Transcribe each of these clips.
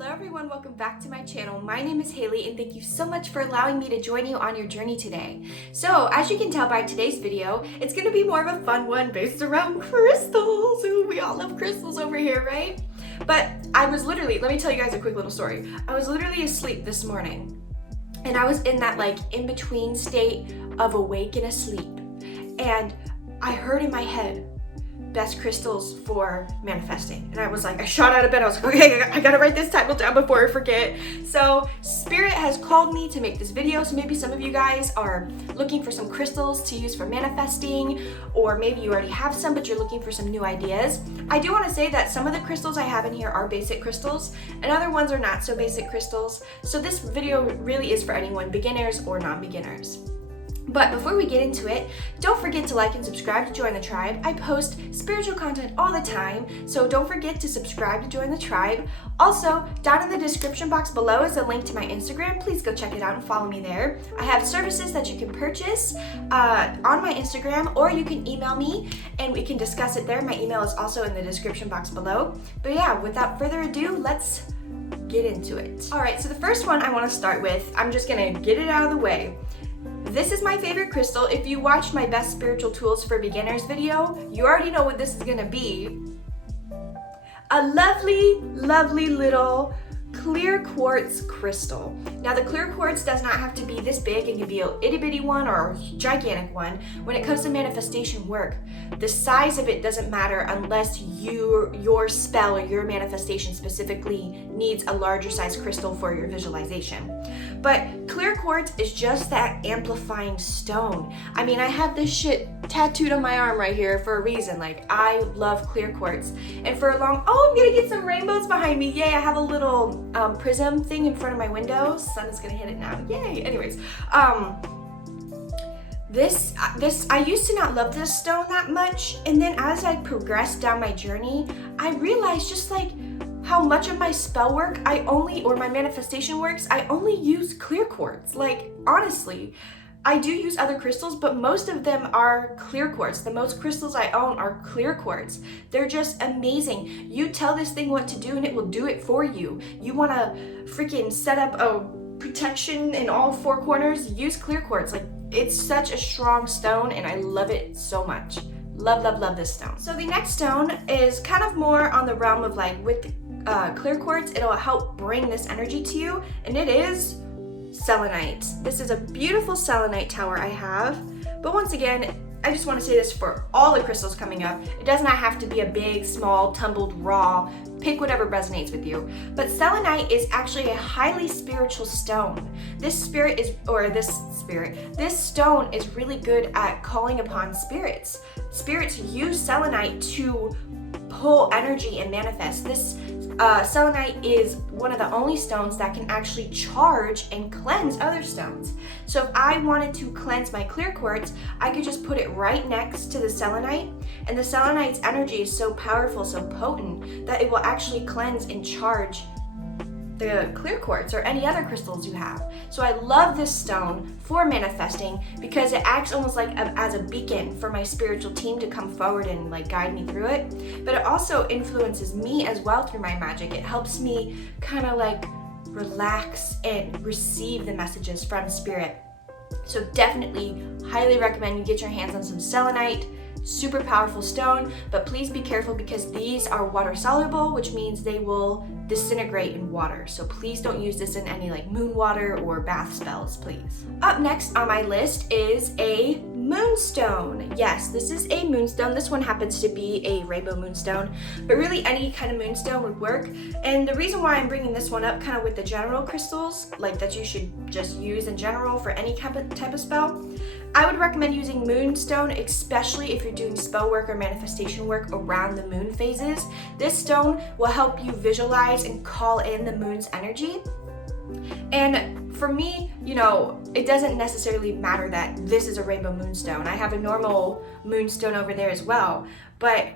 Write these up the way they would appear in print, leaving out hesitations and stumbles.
Hello everyone, welcome back to my channel. My name is Hayley and thank you so much for allowing me to join you on your journey today. So as you can tell by today's video, it's going to be more of a fun one based around crystals. Ooh, we all love crystals over here, right? But I was literally, let me tell you guys a quick little story. I was literally asleep this morning and I was in that like in-between state of awake and asleep. And I heard in my head, best crystals for manifesting. And I was like, I shot out of bed. I was like, okay, I gotta write this title down before I forget. So Spirit has called me to make this video. So maybe some of you guys are looking for some crystals to use for manifesting, or maybe you already have some, but you're looking for some new ideas. I do want to say that some of the crystals I have in here are basic crystals and other ones are not so basic crystals. So this video really is for anyone, beginners or non-beginners. But before we get into it, don't forget to like and subscribe to join the tribe. I post spiritual content all the time, so don't forget to subscribe to join the tribe. Also, down in the description box below is a link to my Instagram. Please go check it out and follow me there. I have services that you can purchase on my Instagram, or you can email me and we can discuss it there. My email is also in the description box below. But yeah, without further ado, let's get into it. All right, so the first one I want to start with, I'm just gonna get it out of the way. This is my favorite crystal. If you watched my best spiritual tools for beginners video, you already know what this is gonna be. A lovely, lovely little clear quartz crystal. Now the clear quartz does not have to be this big. It can be a itty bitty one or a gigantic one. When it comes to manifestation work, the size of it doesn't matter unless your spell or your manifestation specifically needs a larger size crystal for your visualization. But clear quartz is just that amplifying stone. I mean, I have this shit tattooed on my arm right here for a reason. Like, I love clear quartz. And for a long, oh, I'm gonna get some rainbows behind me. Yay, I have a little prism thing in front of my window. Sun is gonna hit it now. Yay. Anyways, this I used to not love this stone that much, and then as I progressed down my journey, I realized just like how much of my spell work or my manifestation works, I only use clear quartz. Like, honestly, I do use other crystals, but most of them are clear quartz. The most crystals I own are clear quartz. They're just amazing. You tell this thing what to do and it will do it for you. You want to freaking set up a protection in all four corners, use clear quartz. Like, it's such a strong stone and I love it so much. Love, love, love this stone. So the next stone is kind of more on the realm of like with clear quartz, it'll help bring this energy to you, and it is selenite. This is a beautiful selenite tower I have, but once again, I just want to say this for all the crystals coming up. It does not have to be a big, small, tumbled, raw. Pick whatever resonates with you. But selenite is actually a highly spiritual stone. This stone is really good at calling upon spirits. Spirits use selenite to pull energy and manifest. This selenite is one of the only stones that can actually charge and cleanse other stones. So if I wanted to cleanse my clear quartz, I could just put it right next to the selenite, and the selenite's energy is so powerful, so potent, that it will actually cleanse and charge the clear quartz or any other crystals you have. So I love this stone for manifesting because it acts almost like as a beacon for my spiritual team to come forward and like guide me through it. But it also influences me as well through my magic. It helps me kind of like relax and receive the messages from spirit. So definitely highly recommend you get your hands on some selenite. Super powerful stone, but please be careful because these are water soluble, which means they will disintegrate in water. So please don't use this in any like moon water or bath spells, please. Up next on my list is a moonstone. Yes, this is a moonstone. This one happens to be a rainbow moonstone, but really any kind of moonstone would work. And the reason why I'm bringing this one up kind of with the general crystals, like that you should just use in general for any type of spell, I would recommend using moonstone, especially if you're doing spell work or manifestation work around the moon phases. This stone will help you visualize and call in the moon's energy. And for me, you know, it doesn't necessarily matter that this is a rainbow moonstone. I have a normal moonstone over there as well, but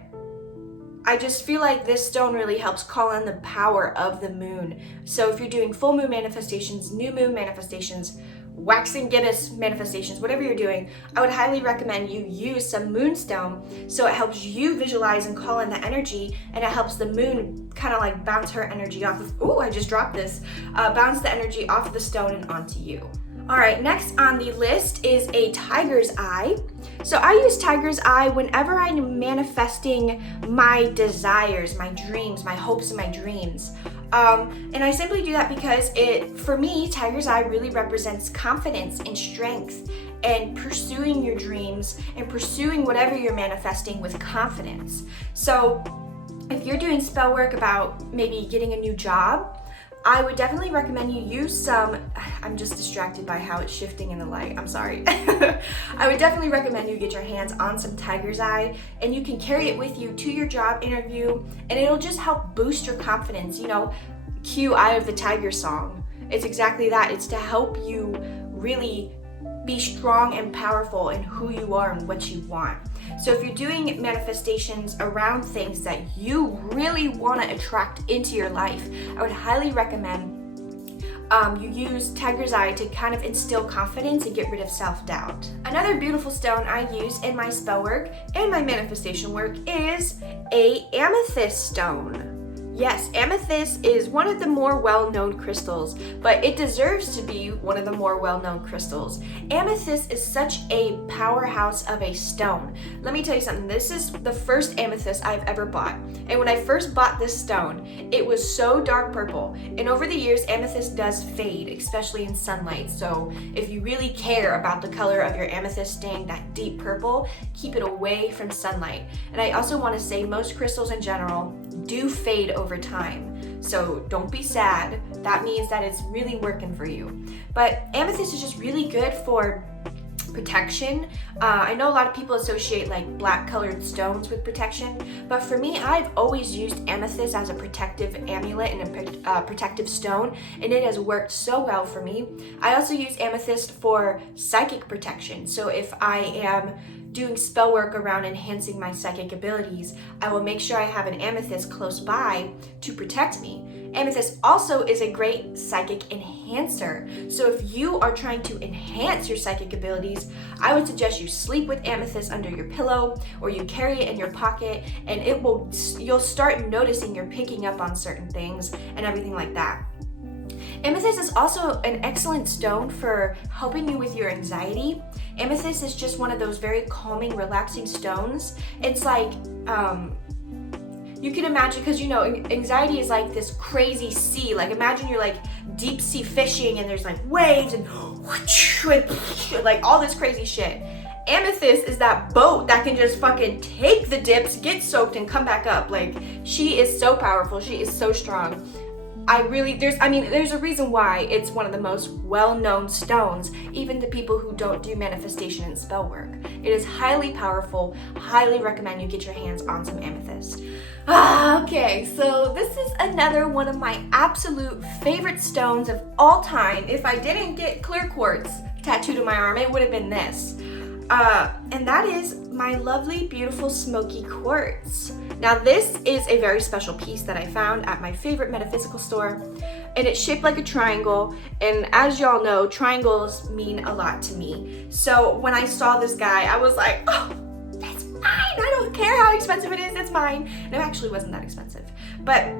I just feel like this stone really helps call in the power of the moon. So if you're doing full moon manifestations, new moon manifestations, waxing Guinness manifestations, whatever you're doing, I would highly recommend you use some moonstone so it helps you visualize and call in the energy, and it helps the moon kind of like bounce her energy off of, oh, I just dropped this, bounce the energy off of the stone and onto you. All right, next on the list is a tiger's eye. So I use tiger's eye whenever I'm manifesting my desires, my dreams, my hopes and my dreams. And I simply do that because for me, tiger's eye really represents confidence and strength and pursuing your dreams and pursuing whatever you're manifesting with confidence. So if you're doing spell work about maybe getting a new job, I would definitely recommend you use some, I'm just distracted by how it's shifting in the light, I'm sorry. I would definitely recommend you get your hands on some tiger's eye, and you can carry it with you to your job interview, and it'll just help boost your confidence. You know, cue Eye of the Tiger song. It's exactly that. It's to help you really be strong and powerful in who you are and what you want. So if you're doing manifestations around things that you really want to attract into your life, I would highly recommend you use tiger's eye to kind of instill confidence and get rid of self-doubt. Another beautiful stone I use in my spell work and my manifestation work is a amethyst stone. Yes, amethyst is one of the more well-known crystals, but it deserves to be one of the more well-known crystals. Amethyst is such a powerhouse of a stone. Let me tell you something, this is the first amethyst I've ever bought. And when I first bought this stone, it was so dark purple. And over the years, amethyst does fade, especially in sunlight. So if you really care about the color of your amethyst staying that deep purple, keep it away from sunlight. And I also want to say most crystals in general do fade over time. So don't be sad. That means that it's really working for you. But amethyst is just really good for protection. I know a lot of people associate like black colored stones with protection, but for me, I've always used amethyst as a protective amulet and a protective stone, and it has worked so well for me. I also use amethyst for psychic protection. So if I am doing spell work around enhancing my psychic abilities, I will make sure I have an amethyst close by to protect me. Amethyst also is a great psychic enhancer. So if you are trying to enhance your psychic abilities, I would suggest you sleep with amethyst under your pillow or you carry it in your pocket, and you'll start noticing you're picking up on certain things and everything like that. Amethyst is also an excellent stone for helping you with your anxiety. Amethyst is just one of those very calming, relaxing stones. It's like, you can imagine, because you know, anxiety is like this crazy sea. Like imagine you're like deep sea fishing and there's like waves and like all this crazy shit. Amethyst is that boat that can just fucking take the dips, get soaked and come back up. Like she is so powerful. She is so strong. There's a reason why it's one of the most well-known stones, even to people who don't do manifestation and spell work. It is highly powerful. Highly recommend you get your hands on some amethyst. Okay, so this is another one of my absolute favorite stones of all time. If I didn't get clear quartz tattooed on my arm, it would have been this. And that is my lovely, beautiful Smoky Quartz. Now this is a very special piece that I found at my favorite metaphysical store, and it's shaped like a triangle, and as y'all know, triangles mean a lot to me. So when I saw this guy, I was like, oh, that's mine! I don't care how expensive it is, it's mine. And it actually wasn't that expensive. But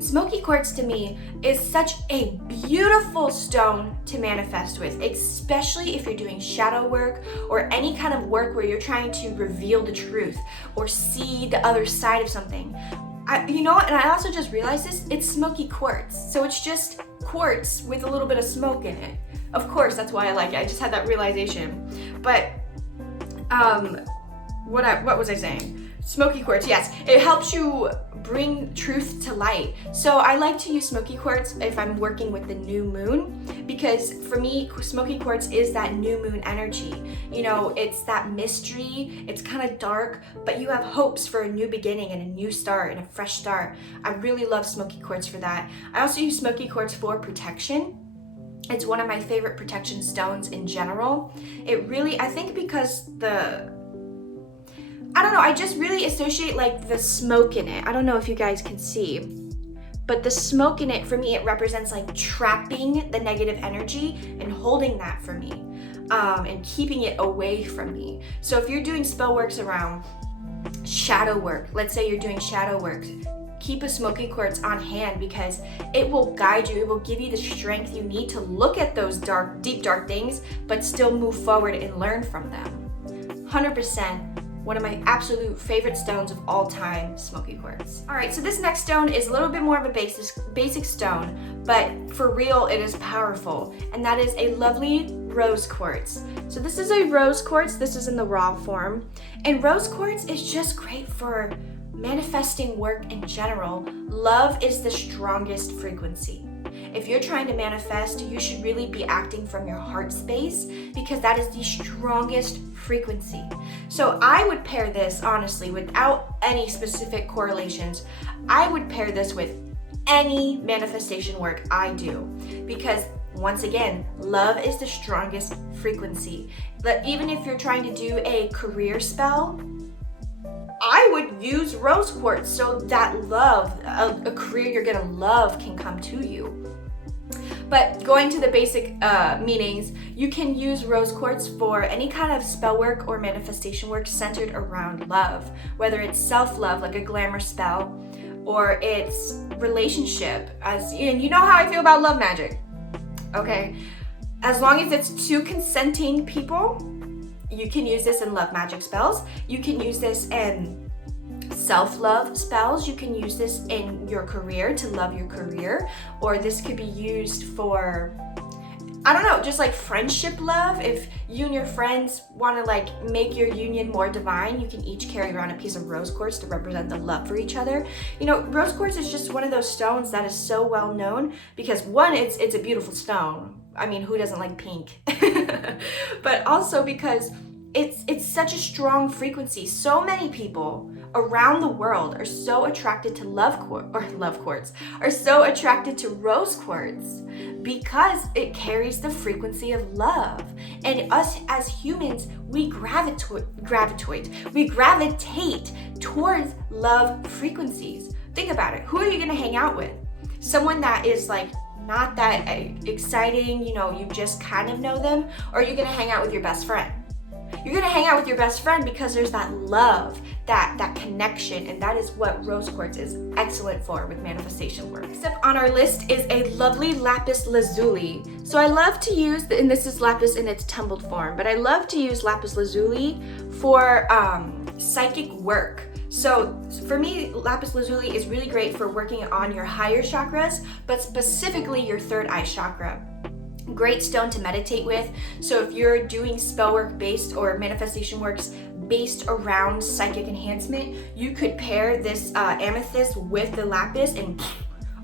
Smoky Quartz to me is such a beautiful stone to manifest with, especially if you're doing shadow work or any kind of work where you're trying to reveal the truth or see the other side of something. You know what, and I also just realized this, it's Smoky Quartz. So it's just quartz with a little bit of smoke in it. Of course, that's why I like it. I just had that realization. But, what was I saying? Smoky Quartz, yes. It helps you bring truth to light. So I like to use Smoky Quartz if I'm working with the new moon, because for me, Smoky Quartz is that new moon energy. You know, it's that mystery, it's kind of dark, but you have hopes for a new beginning and a new start and a fresh start. I really love Smoky Quartz for that. I also use Smoky Quartz for protection. It's one of my favorite protection stones in general. It really, I think because I don't know, I just really associate like the smoke in it. I don't know if you guys can see, But the smoke in it, for me, it represents like trapping the negative energy and holding that for me, and keeping it away from me. So if you're doing spell works around shadow work, let's say you're doing shadow work, keep a smoky quartz on hand because it will guide you. It will give you the strength you need to look at those dark, deep, dark things, but still move forward and learn from them. 100%. One of my absolute favorite stones of all time, smoky quartz. All right, so this next stone is a little bit more of a basic stone, but for real, it is powerful, and that is a lovely rose quartz. So this is a rose quartz. This is in the raw form, and rose quartz is just great for manifesting work in general. Love is the strongest frequency. If you're trying to manifest, you should really be acting from your heart space because that is the strongest frequency. So I would pair this, honestly, without any specific correlations, I would pair this with any manifestation work I do because, once again, love is the strongest frequency. But even if you're trying to do a career spell, I would use rose quartz so that love, a career you're gonna love, can come to you. But going to the basic meanings, you can use rose quartz for any kind of spell work or manifestation work centered around love, whether it's self-love, like a glamour spell, or it's relationship, and you know how I feel about love magic, okay? As long as it's two consenting people, you can use this in love magic spells. You can use this in self-love spells. You can use this in your career to love your career, or this could be used for, I don't know, just like friendship love. If you and your friends want to like make your union more divine, you can each carry around a piece of rose quartz to represent the love for each other. You know, rose quartz is just one of those stones that is so well known because, one, it's a beautiful stone. I mean, who doesn't like pink? But also because it's such a strong frequency. So many people around the world are so attracted to are so attracted to rose quartz because it carries the frequency of love. And us as humans, we gravitate towards love frequencies. Think about it. Who are you gonna hang out with? Someone that is like not that exciting, you just kind of know them, or are you gonna hang out with your best friend? You're gonna hang out with your best friend because there's that love, that connection, and that is what rose quartz is excellent for with manifestation work. Next up on our list is a lovely Lapis Lazuli. So I love to use, and this is lapis in its tumbled form, but I love to use Lapis Lazuli for psychic work. So for me, Lapis Lazuli is really great for working on your higher chakras, but specifically your third eye chakra. Great stone to meditate with. So if you're doing spell work based or manifestation works based around psychic enhancement, you could pair this amethyst with the lapis, and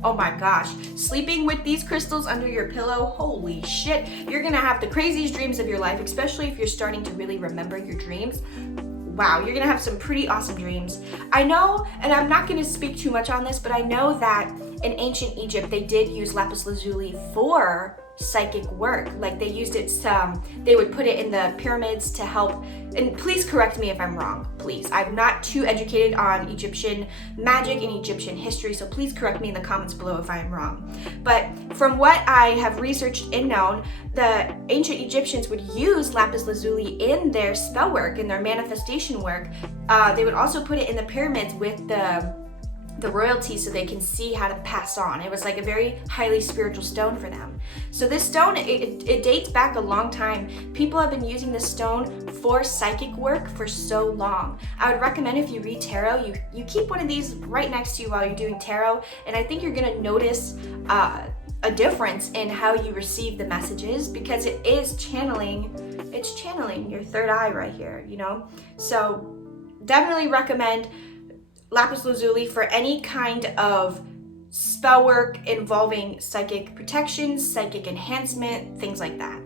oh my gosh, sleeping with these crystals under your pillow, holy shit, you're gonna have the craziest dreams of your life, especially if you're starting to really remember your dreams. Wow, you're gonna have some pretty awesome dreams. I know, and I'm not gonna speak too much on this, but I know that in ancient Egypt, they did use Lapis Lazuli for psychic work. Like they used it they would put it in the pyramids to help, and please correct me if I'm wrong, please. I'm not too educated on Egyptian magic and Egyptian history, so please correct me in the comments below if I am wrong. But from what I have researched and known, the ancient Egyptians would use Lapis Lazuli in their spell work, in their manifestation work. They would also put it in the pyramids with the royalty so they can see how to pass on. It was like a very highly spiritual stone for them. So this stone, it dates back a long time. People have been using this stone for psychic work for so long. I would recommend, if you read tarot, you keep one of these right next to you while you're doing tarot, and I think you're gonna notice a difference in how you receive the messages, because it's channeling your third eye right here, So definitely recommend Lapis Lazuli for any kind of spell work involving psychic protection, psychic enhancement, things like that.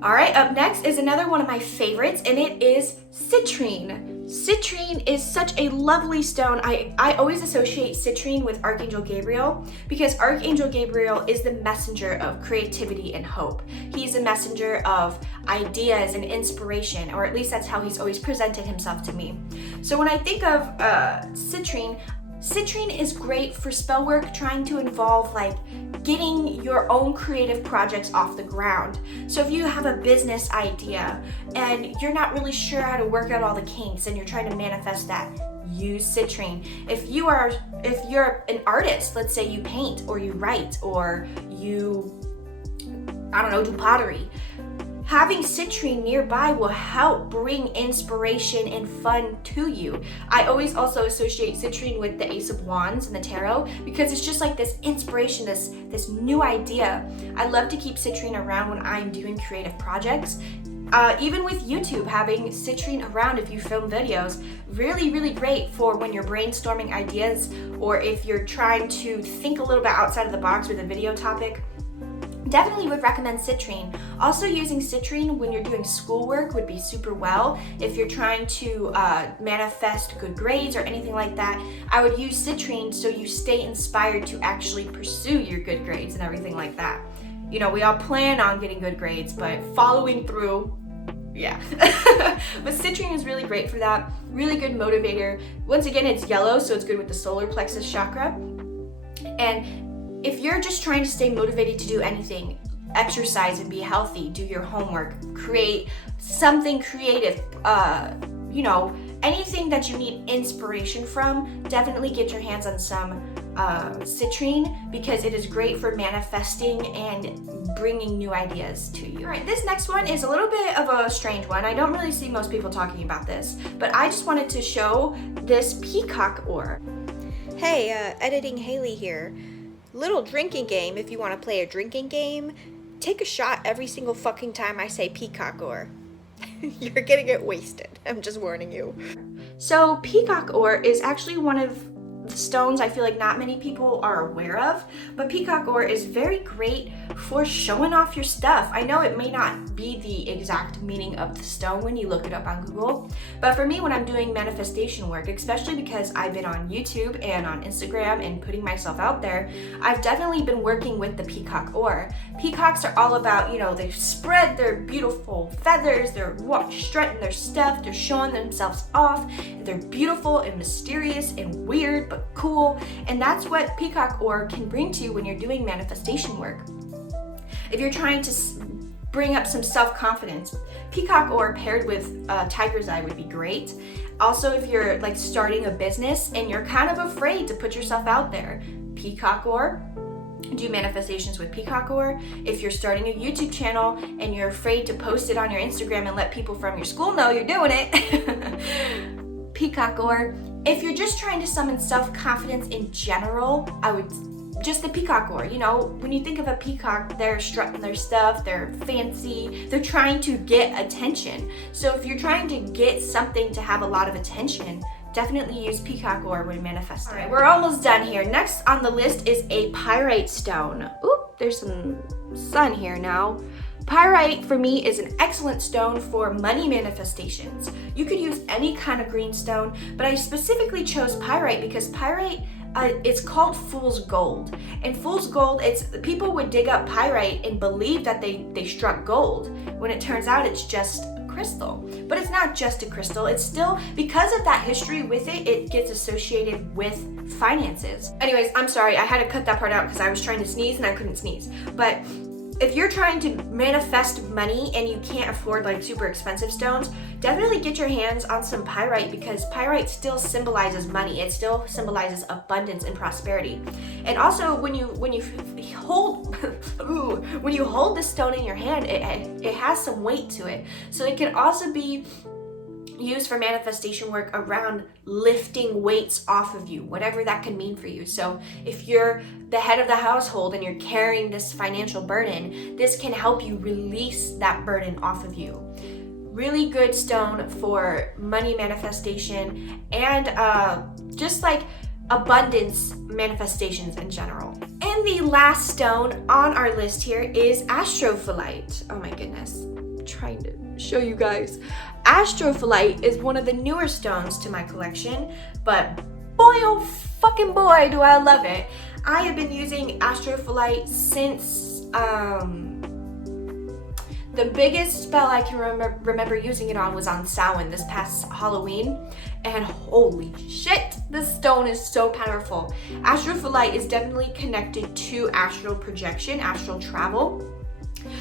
All right, up next is another one of my favorites, and it is citrine. Citrine is such a lovely stone. I always associate citrine with Archangel Gabriel because Archangel Gabriel is the messenger of creativity and hope. He's a messenger of ideas and inspiration, or at least that's how he's always presented himself to me. So when I think of citrine, Citrine is great for spell work, trying to involve like getting your own creative projects off the ground. So if you have a business idea and you're not really sure how to work out all the kinks and you're trying to manifest that, use Citrine. If you're an artist, let's say you paint or you write or you, I don't know, do pottery, having Citrine nearby will help bring inspiration and fun to you. I always also associate Citrine with the Ace of Wands and the Tarot because it's just like this inspiration, this new idea. I love to keep Citrine around when I'm doing creative projects. Even with YouTube, having Citrine around if you film videos, really, really great for when you're brainstorming ideas or if you're trying to think a little bit outside of the box with a video topic. Definitely would recommend Citrine. Also using Citrine when you're doing schoolwork would be super well. If you're trying to manifest good grades or anything like that, I would use Citrine so you stay inspired to actually pursue your good grades and everything like that. You know, we all plan on getting good grades, but following through, yeah. But Citrine is really great for that. Really good motivator. Once again, it's yellow, so it's good with the solar plexus chakra. And if you're just trying to stay motivated to do anything, exercise and be healthy, do your homework, create something creative, you know, anything that you need inspiration from, definitely get your hands on some Citrine because it is great for manifesting and bringing new ideas to you. All right, this next one is a little bit of a strange one. I don't really see most people talking about this, but I just wanted to show this Peacock Ore. Hey, editing Hayley here. Little drinking game, if you want to play a drinking game, take a shot every single fucking time I say Peacock Ore. You're gonna get wasted. I'm just warning you. So Peacock Ore is actually one of the stones I feel like not many people are aware of, but Peacock Ore is very great for showing off your stuff. I know it may not be the exact meaning of the stone when you look it up on Google, but for me when I'm doing manifestation work, especially because I've been on YouTube and on Instagram and putting myself out there, I've definitely been working with the Peacock Ore. Peacocks are all about, you know, they spread their beautiful feathers, they're strutting their stuff, they're showing themselves off, they're beautiful and mysterious and weird, but cool, and that's what Peacock Ore can bring to you when you're doing manifestation work. If you're trying to bring up some self-confidence, Peacock Ore paired with Tiger's Eye would be great. Also, if you're like starting a business and you're kind of afraid to put yourself out there, Peacock Ore, do manifestations with Peacock Ore. If you're starting a YouTube channel and you're afraid to post it on your Instagram and let people from your school know you're doing it, Peacock Ore. If you're just trying to summon self-confidence in general, I would just the Peacock Ore. You know, when you think of a peacock, they're strutting their stuff, they're fancy, they're trying to get attention. So if you're trying to get something to have a lot of attention, definitely use Peacock Ore when manifesting. All right, we're almost done here. Next on the list is a Pyrite stone. Oop, there's some sun here now. Pyrite for me is an excellent stone for money manifestations. You could use any kind of green stone, but I specifically chose Pyrite because Pyrite, it's called fool's gold. And fool's gold, people would dig up Pyrite and believe that they struck gold, when it turns out it's just crystal. But it's not just a crystal, it's still, because of that history with it, it gets associated with finances. Anyways, I'm sorry, I had to cut that part out because I was trying to sneeze and I couldn't sneeze. But if you're trying to manifest money and you can't afford like super expensive stones, definitely get your hands on some Pyrite because Pyrite still symbolizes money. It still symbolizes abundance and prosperity. And also when you hold when you hold this stone in your hand, it has some weight to it. So it can also be used for manifestation work around lifting weights off of you, whatever that can mean for you. So if you're the head of the household and you're carrying this financial burden, this can help you release that burden off of you. Really good stone for money manifestation and just like abundance manifestations in general. And the last stone on our list here is Astrophyllite. Oh my goodness, I'm trying to show you guys. Astrophyllite is one of the newer stones to my collection, but boy oh fucking boy do I love it. I have been using Astrophyllite since The biggest spell I can remember using it on was on Samhain this past Halloween, and holy shit, this stone is so powerful. Astrophyllite is definitely connected to astral projection, astral travel.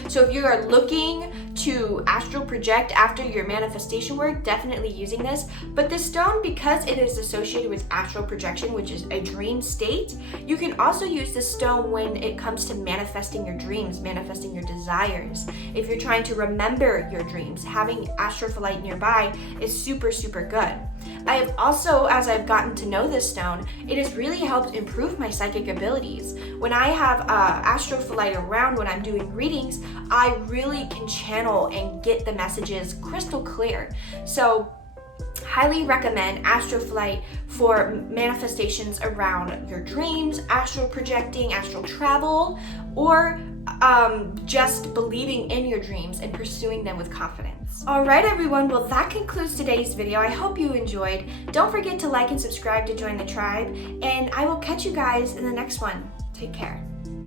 So if you are looking to astral project after your manifestation work, definitely using this. But this stone, because it is associated with astral projection, which is a dream state, you can also use this stone when it comes to manifesting your dreams, manifesting your desires. If you're trying to remember your dreams, having astrophyllite nearby is super, super good. I have also, as I've gotten to know this stone, it has really helped improve my psychic abilities. When I have astrophyllite around when I'm doing readings, I really can channel and get the messages crystal clear. So highly recommend astrophyllite for manifestations around your dreams, astral projecting, astral travel, or just believing in your dreams and pursuing them with confidence. Alright everyone, well that concludes today's video. I hope you enjoyed. Don't forget to like and subscribe to join the tribe, and I will catch you guys in the next one. Take care.